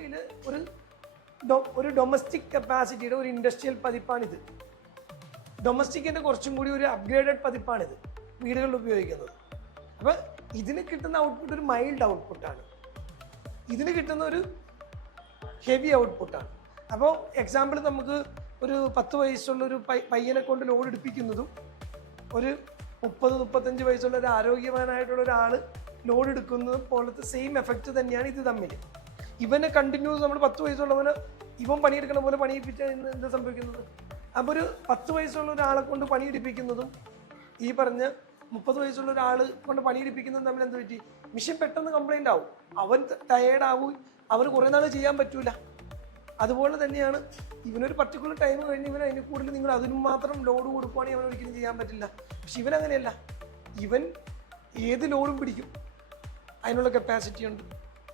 മിഷനറിയിൽ ഒരു ഡൊമസ്റ്റിക് കപ്പാസിറ്റിയുടെ ഒരു ഇൻഡസ്ട്രിയൽ പതിപ്പാണിത്. ഡൊമസ്റ്റിക്കിൻ്റെ കുറച്ചും കൂടി ഒരു അപ്ഗ്രേഡഡ് പതിപ്പാണിത് വീടുകളിൽ ഉപയോഗിക്കുന്നത്. അപ്പോൾ ഇതിന് കിട്ടുന്ന ഔട്ട്പുട്ട് ഒരു മൈൽഡ് ഔട്ട്പുട്ടാണ്, ഇതിന് കിട്ടുന്ന ഒരു ഹെവി ഔട്ട്പുട്ടാണ്. അപ്പോൾ എക്സാമ്പിൾ നമുക്ക് ഒരു 10 വയസ്സുള്ള ഒരു പയ്യനെ കൊണ്ട് ലോഡ് എടുപ്പിക്കുന്നതും ഒരു 30-35 വയസ്സുള്ള ഒരു ആരോഗ്യവാനായിട്ടുള്ള ഒരാൾ ലോഡ് എടുക്കുന്നതും പോലത്തെ സെയിം എഫക്റ്റ് തന്നെയാണ് ഇത് തമ്മിൽ. ഇവനെ കണ്ടിന്യൂസ് നമ്മൾ 10 വയസ്സുള്ളവനെ ഇവൻ പണിയെടുക്കണ പോലെ പണിയെടുപ്പിച്ചാൽ എന്താ സംഭവിക്കുന്നത്? അപ്പോൾ ഒരു 10 വയസ്സുള്ള ഒരാളെ കൊണ്ട് പണിയെടുപ്പിക്കുന്നതും ഈ പറഞ്ഞ 30 വയസ്സുള്ള ഒരാൾ കൊണ്ട് പണിയെടുപ്പിക്കുന്നതും തമ്മിൽ എന്ത് പറ്റി? മിഷൻ പെട്ടെന്ന് കംപ്ലൈൻ്റ് ആവും, അവൻ ടയേർഡാവും, അവന് കുറേ നാൾ ചെയ്യാൻ പറ്റൂല. അതുപോലെ തന്നെയാണ് ഇവനൊരു പർട്ടിക്കുലർ ടൈം കഴിഞ്ഞ് ഇവൻ അതിന് കൂടുതൽ നിങ്ങൾ അതിന് മാത്രം ലോഡ് കൊടുക്കുകയാണെങ്കിൽ അവൻ ഒരിക്കലും ചെയ്യാൻ പറ്റില്ല. പക്ഷെ ഇവനങ്ങനെയല്ല, ഇവൻ ഏത് ലോഡും പിടിക്കും, അതിനുള്ള കപ്പാസിറ്റി ഉണ്ട്.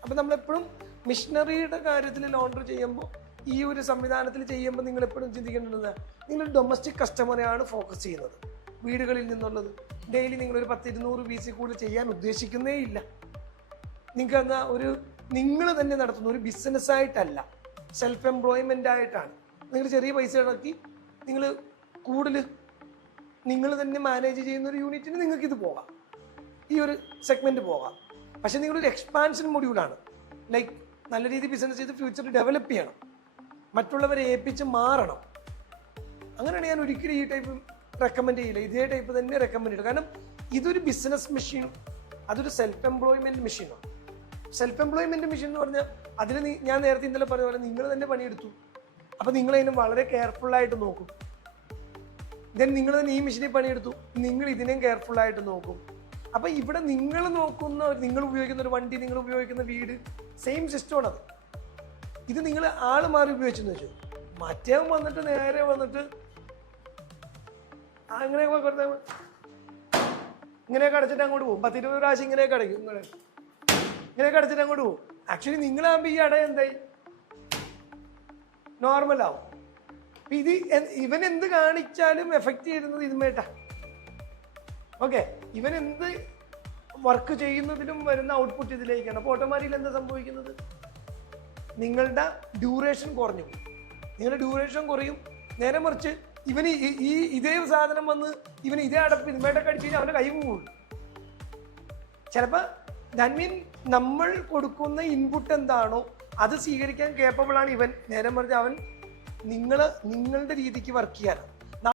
അപ്പം നമ്മളെപ്പോഴും മിഷനറിയുടെ കാര്യത്തിൽ ലോണ്ടർ ചെയ്യുമ്പോൾ ഈ ഒരു സംവിധാനത്തിൽ ചെയ്യുമ്പോൾ നിങ്ങൾ എപ്പോഴും ചിന്തിക്കേണ്ടത് നിങ്ങൾ ഡൊമസ്റ്റിക് കസ്റ്റമറെയാണ് ഫോക്കസ് ചെയ്യുന്നത്. വീടുകളിൽ നിന്നുള്ളത് ഡെയിലി നിങ്ങളൊരു 10-200 പീസിൽ കൂടുതൽ ചെയ്യാൻ ഉദ്ദേശിക്കുന്നേ ഇല്ല. നിങ്ങൾക്ക് എന്നാൽ നിങ്ങൾ തന്നെ നടത്തുന്ന ഒരു ബിസിനസ്സായിട്ടല്ല, സെൽഫ് എംപ്ലോയ്മെൻ്റ് ആയിട്ടാണ്. നിങ്ങൾ ചെറിയ പൈസ ഇറക്കി നിങ്ങൾ കൂടുതൽ നിങ്ങൾ തന്നെ മാനേജ് ചെയ്യുന്ന ഒരു യൂണിറ്റിന് നിങ്ങൾക്കിത് പോകാം, ഈ ഒരു സെഗ്മെൻറ്റ് പോകാം. പക്ഷേ നിങ്ങളൊരു എക്സ്പാൻഷൻ മൊഡ്യൂളാണ്, ലൈക്ക് നല്ല രീതിയിൽ ബിസിനസ് ചെയ്ത് ഫ്യൂച്ചറിൽ ഡെവലപ്പ് ചെയ്യണം, മറ്റുള്ളവരെ ഏൽപ്പിച്ച് മാറണം. അങ്ങനെയാണ് ഞാൻ ഒരിക്കലും ഈ ടൈപ്പ് റെക്കമെൻഡ് ചെയ്യില്ല, ഇതേ ടൈപ്പ് തന്നെ റെക്കമെൻഡ് ചെയ്യും. കാരണം ഇതൊരു ബിസിനസ് മെഷീനും അതൊരു സെൽഫ് എംപ്ലോയ്മെൻറ്റ് മെഷീനാണ്. സെൽഫ് എംപ്ലോയ്മെൻറ്റ് മെഷീൻ എന്ന് പറഞ്ഞാൽ അതിൽ ഞാൻ നേരത്തെ ഇന്നലെ പറഞ്ഞ പോലെ നിങ്ങൾ തന്നെ പണിയെടുത്തു. അപ്പോൾ നിങ്ങളതിനെ വളരെ കെയർഫുള്ളായിട്ട് നോക്കും. ദെൻ നിങ്ങൾ തന്നെ ഈ മെഷീനിൽ പണിയെടുത്തു, നിങ്ങൾ ഇതിനെയും കെയർഫുള്ളായിട്ട് നോക്കും. അപ്പോൾ ഇവിടെ നിങ്ങൾ നോക്കുന്ന നിങ്ങൾ ഉപയോഗിക്കുന്ന ഒരു വണ്ടി, നിങ്ങൾ ഉപയോഗിക്കുന്ന വീട് സെയിം സിസ്റ്റമാണത്. ഇത് നിങ്ങൾ ആൾ മാറി ഉപയോഗിച്ചെന്ന് വെച്ചു, മറ്റേവൻ വന്നിട്ട് നേരെ വന്നിട്ട് അങ്ങനെയൊക്കെ കൊടുത്താൽ ഇങ്ങനെയൊക്കെ അടച്ചിട്ട് അങ്ങോട്ട് പോകും. 10-20 പ്രാവശ്യം ഇങ്ങനെയൊക്കെ അടയ്ക്കും, ഇങ്ങനെയൊക്കെ അടച്ചിട്ട് അങ്ങോട്ട് പോകും. ആക്ച്വലി നിങ്ങളാകുമ്പോൾ ഈ അട എന്തായി നോർമലാവും. ഇത് ഇവൻ എന്ത് കാണിച്ചാലും എഫക്റ്റ് ചെയ്യുന്നത് ഇതുമേട്ടാ. ഓക്കെ, ഇവൻ എന്ത് വർക്ക് ചെയ്യുന്നതിലും വരുന്ന ഔട്ട്പുട്ട് ഇതിലേക്കാണ്. അപ്പോൾ ഓട്ടോമാറ്റിക്കലി എന്താ സംഭവിക്കുന്നത്? നിങ്ങളുടെ ഡ്യൂറേഷൻ കുറഞ്ഞു, നിങ്ങളുടെ ഡ്യൂറേഷൻ കുറയും. നേരെ മറിച്ച് ഇവന് ഇതേ സാധനം വന്ന് ഇവന് ഇതേ അടപ്പ് ഇതുമേട്ടൊക്കെ അടിച്ച് കഴിഞ്ഞാൽ അവൻ്റെ കൈ പോകും. ചിലപ്പോൾ ദാറ്റ് മീൻ നമ്മൾ കൊടുക്കുന്ന ഇൻപുട്ട് എന്താണോ അത് സ്വീകരിക്കാൻ കേപ്പബിൾ ആണ് ഇവൻ. നേരെ മറിച്ച് അവൻ നിങ്ങളുടെ രീതിക്ക് വർക്ക് ചെയ്യാനാണ്.